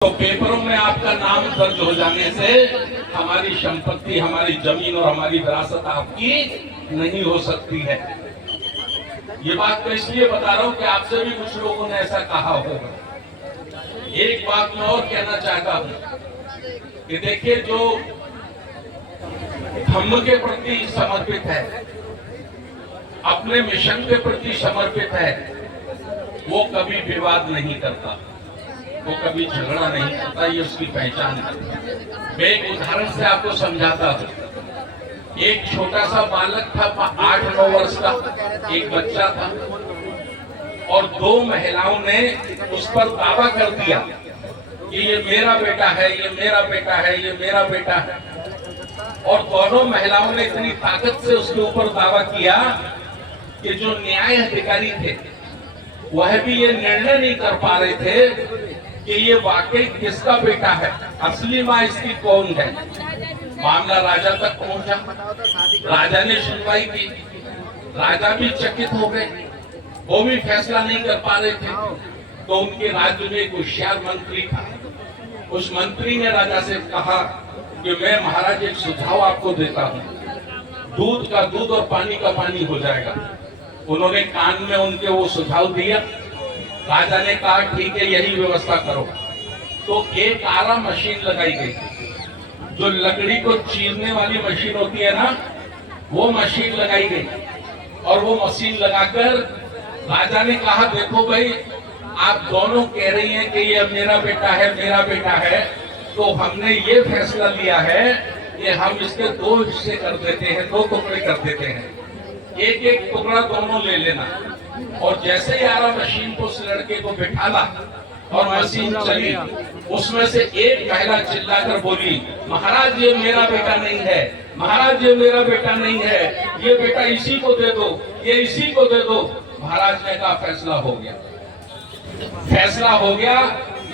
तो पेपरों में आपका नाम दर्ज हो जाने से हमारी संपत्ति, हमारी जमीन और हमारी विरासत आपकी नहीं हो सकती है। ये बात तो इसलिए बता रहा हूं कि आपसे भी कुछ लोगों ने ऐसा कहा होगा। एक बात मैं और कहना चाहता हूं कि देखिए, जो धम्म के प्रति समर्पित है, अपने मिशन के प्रति समर्पित है, वो कभी विवाद नहीं करता, वो कभी झगड़ा नहीं करता। ये उसकी पहचान है। मैं एक उदाहरण से आपको समझाता हूँ। एक छोटा सा बालक था, 8-9 वर्ष का एक बच्चा था, और 2 महिलाओं ने उस पर दावा कर दिया कि ये मेरा बेटा है, ये मेरा बेटा है, ये मेरा बेटा है। और दोनों महिलाओं ने इतनी ताकत से उसके ऊपर दावा किया कि जो न्याय अधिकारी थे वह भी ये निर्णय नहीं कर पा रहे थे कि ये वाकई किसका बेटा है, असली माँ इसकी कौन है। मामला राजा तक पहुंचा, राजा ने सुनवाई की, राजा भी चकित हो गए, वो भी फैसला नहीं कर पा रहे थे। तो उनके राज्य में एक होशियार मंत्री था। उस मंत्री ने राजा से कहा कि मैं महाराज एक सुझाव आपको देता हूँ, दूध का दूध और पानी का पानी हो जाएगा। उन्होंने कान में उनके वो सुझाव दिया। राजा ने कहा ठीक है, यही व्यवस्था करो। तो एक आरा मशीन लगाई गई, जो लकड़ी को चीरने वाली मशीन होती है ना, वो मशीन लगाई गई। और वो मशीन लगाकर राजा ने कहा देखो भाई, आप दोनों कह रही हैं कि ये मेरा बेटा है, मेरा बेटा है, तो हमने ये फैसला लिया है कि हम इसके 2 हिस्से कर देते हैं, 2 टुकड़े कर देते हैं। एक एक टुकड़ा दोनों ले लेना। और जैसे ही आरा मशीन को उस लड़के को बिठाला और मशीन चली, उसमें से एक महिला चिल्लाकर बोली, महाराज ये मेरा बेटा नहीं है, महाराज ये मेरा बेटा नहीं है, ये बेटा इसी को दे दो, ये इसी को दे दो। महाराज ने कहा फैसला हो गया, फैसला हो गया,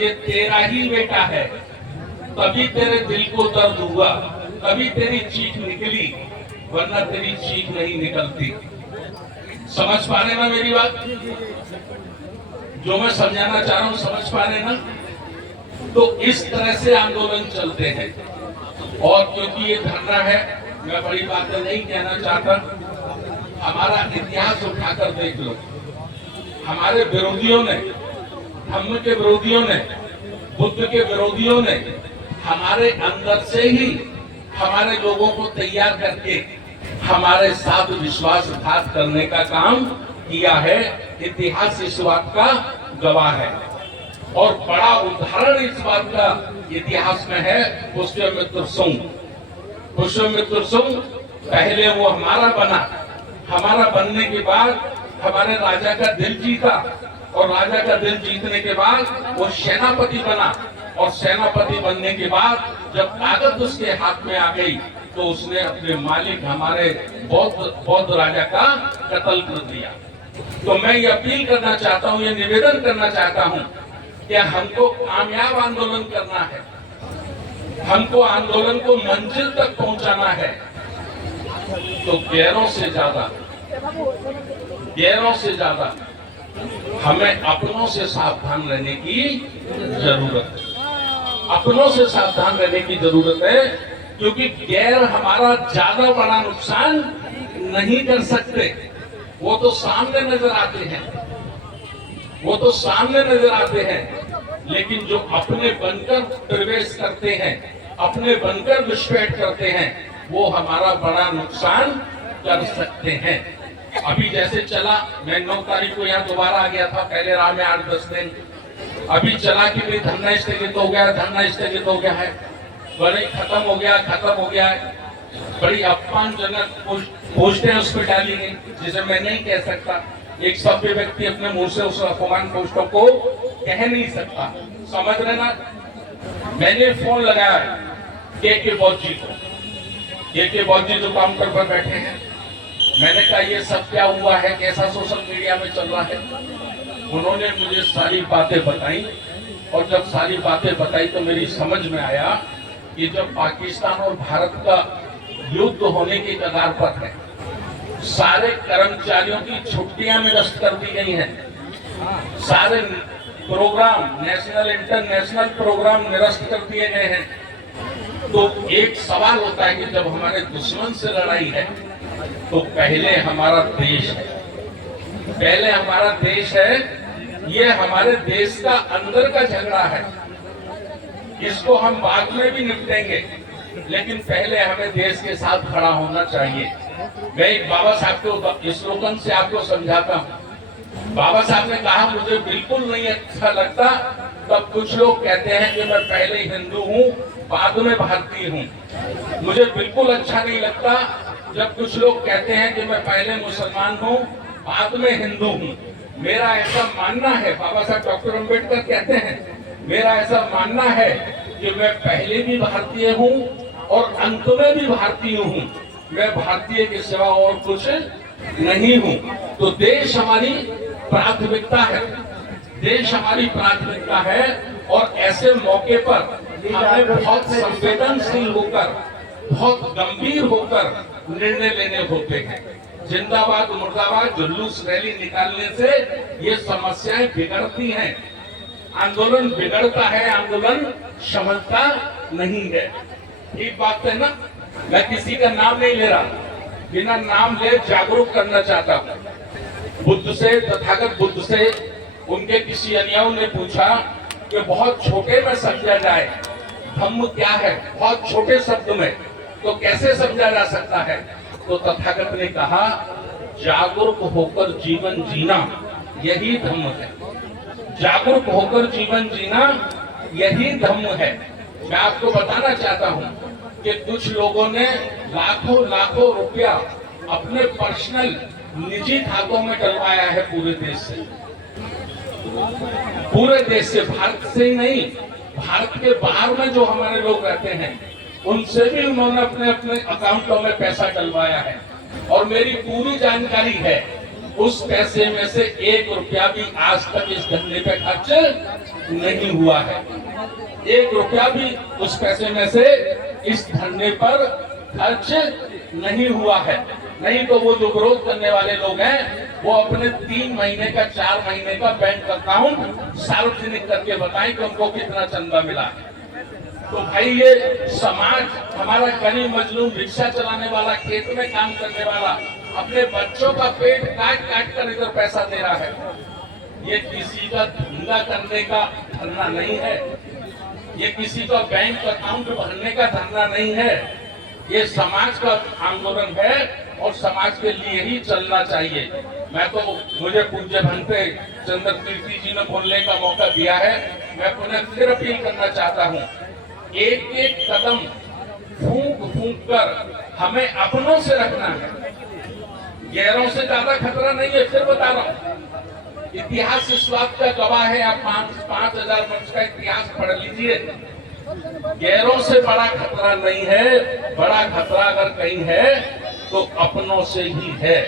ये तेरा ही बेटा है। तभी तेरे दिल को दर्द हुआ, तभी तेरी चीख निकली, वरना तेरी चीख नहीं निकलती। समझ पा रहे ना मेरी बात? जो मैं समझाना चाह रहा हूं समझ पा रहे ना? तो इस तरह से आंदोलन चलते हैं। और क्योंकि ये धरना है, मैं बड़ी बातें नहीं कहना चाहता। हमारा इतिहास उठाकर देख लो। हमारे विरोधियों ने, धम्म के विरोधियों ने, बुद्ध के विरोधियों ने हमारे अंदर से ही हमारे लोगों को तैयार करके हमारे साथ विश्वासघात करने का काम किया है। इतिहास इस बात का गवाह है। और बड़ा उदाहरण इस बात का इतिहास में है पुष्यमित्र सुंग। पुष्यमित्र सुंग पहले वो हमारा बना, हमारा बनने के बाद हमारे राजा का दिल जीता, और राजा का दिल जीतने के बाद वो सेनापति बना, और सेनापति बनने के बाद जब ताकत उसके हाथ में आ गई तो उसने अपने मालिक हमारे बौद्ध राजा का कत्ल कर दिया। तो मैं ये अपील करना चाहता हूँ, ये निवेदन करना चाहता हूँ कि हमको कामयाब आंदोलन करना है, हमको आंदोलन को मंजिल तक पहुंचाना है। तो गैरों से ज्यादा हमें अपनों से सावधान रहने की जरूरत है। अपनों से सावधान रहने की जरूरत है, क्योंकि गैर हमारा ज्यादा बड़ा नुकसान नहीं कर सकते। वो तो सामने नजर आते हैं, वो तो सामने नजर आते हैं, लेकिन जो अपने बनकर प्रवेश करते हैं, अपने बनकर विस्फोट करते हैं, वो हमारा बड़ा नुकसान कर सकते हैं। अभी जैसे चला, मैं 9 तारीख को यहाँ दोबारा आ गया था, पहले रहा मैं 8-10 दिन। अभी चला कि भाई धरना स्थगित हो गया, धरना स्थगित हो गया है, बड़ी खत्म हो गया है। बड़ी अपमानजनक पोस्टें उस पर डाली गई, जिसे मैं नहीं कह सकता। एक सभ्य व्यक्ति अपने मुंह से उस अपमान पोस्टों को कह नहीं सकता, समझ रहे ना? मैंने फोन लगाया के बौद्ध जी को, के बौद्ध जी जो काउंटर पर बैठे हैं। मैंने कहा ये सब क्या हुआ है, कैसा सोशल मीडिया में चल रहा है? उन्होंने मुझे सारी बातें बताई, और जब सारी बातें बताई तो मेरी समझ में आया कि जब पाकिस्तान और भारत का युद्ध होने की कगार पर है, सारे कर्मचारियों की छुट्टियां निरस्त कर दी गई हैं, सारे प्रोग्राम, नेशनल इंटरनेशनल प्रोग्राम निरस्त कर दिए गए हैं। तो एक सवाल होता है कि जब हमारे दुश्मन से लड़ाई है तो पहले हमारा देश है, पहले हमारा देश है, ये हमारे देश का अंदर का झगड़ा है। इसको हम बाद में भी निपटेंगे, लेकिन पहले हमें देश के साथ खड़ा होना चाहिए। मैं एक बाबा साहब को स्लोगन से आपको समझाता हूँ। बाबा साहब ने कहा, मुझे बिल्कुल नहीं अच्छा लगता तब कुछ लोग कहते हैं कि मैं पहले हिंदू हूँ बाद में भारतीय हूँ। मुझे बिल्कुल अच्छा नहीं लगता जब कुछ लोग कहते हैं कि मैं पहले मुसलमान हूँ बाद में हिंदू हूँ। मेरा ऐसा मानना है, बाबा साहब डॉक्टर अम्बेडकर कहते हैं, मेरा ऐसा मानना है कि मैं पहले भी भारतीय हूँ और अंत में भी भारतीय हूँ। मैं भारतीय के सिवा और कुछ नहीं हूँ। तो देश हमारी प्राथमिकता है, देश हमारी प्राथमिकता है, और ऐसे मौके पर हमें बहुत संवेदनशील होकर, बहुत गंभीर होकर निर्णय लेने होते हैं। जिंदाबाद मुर्दाबाद जुलूस रैली निकालने से ये समस्याएं बिगड़ती हैं। आंदोलन बिगड़ता है, आंदोलन समझता नहीं है। ठीक बात है ना? मैं किसी का नाम नहीं ले रहा, बिना नाम ले जागरूक करना चाहता हूँ। बुद्ध से, तथागत बुद्ध से उनके किसी अनुयायी ने पूछा कि बहुत छोटे में समझा जाए धम्म क्या है, बहुत छोटे शब्द में, तो कैसे समझा जा सकता है? तो तथागत ने कहा, जागरूक होकर जीवन जीना यही धम्म है। जागरूक होकर जीवन जीना यही धम्म है। मैं आपको बताना चाहता हूँ कि कुछ लोगों ने लाखों लाखों रुपया अपने पर्सनल निजी खातों में डलवाया है पूरे देश से, पूरे देश से, भारत से ही नहीं, भारत के बाहर में जो हमारे लोग रहते हैं उनसे भी उन्होंने अपने अपने अकाउंटों में पैसा डलवाया है। और मेरी पूरी जानकारी है, उस पैसे में से 1 रुपया भी आज तक इस धंधे पे खर्च नहीं हुआ है। 1 रुपया भी उस पैसे में से इस धंधे पर खर्च नहीं हुआ है। नहीं तो वो जो विरोध करने वाले लोग हैं वो अपने 3 महीने का, 4 महीने का बैंक अकाउंट सार्वजनिक करके बताएं कि उनको कितना चंदा मिला है। तो भाई ये समाज, हमारा गरीब मजलूम, रिक्शा चलाने वाला, खेत में काम करने वाला, अपने बच्चों का पेट काट काट कर इधर पैसा दे रहा है। ये किसी का धंधा करने का धरना नहीं है, ये किसी का बैंक अकाउंट भरने का धरना नहीं है, ये समाज का आंदोलन है और समाज के लिए ही चलना चाहिए। मैं तो, मुझे पूज्य भंते चंद्र कीर्ति जी ने बोलने का मौका दिया है, मैं पुनः फिर अपील करना चाहता हूँ, एक एक कदम फूंक फूंक कर हमें अपनों से रखना है, गैरों से ज्यादा खतरा नहीं है। फिर बता रहा हूँ, इतिहास इस बात का गवाह है, आप 5,000 वर्ष का इतिहास पढ़ लीजिए। गैरों से बड़ा खतरा नहीं है, बड़ा खतरा अगर कहीं है तो अपनों से ही है।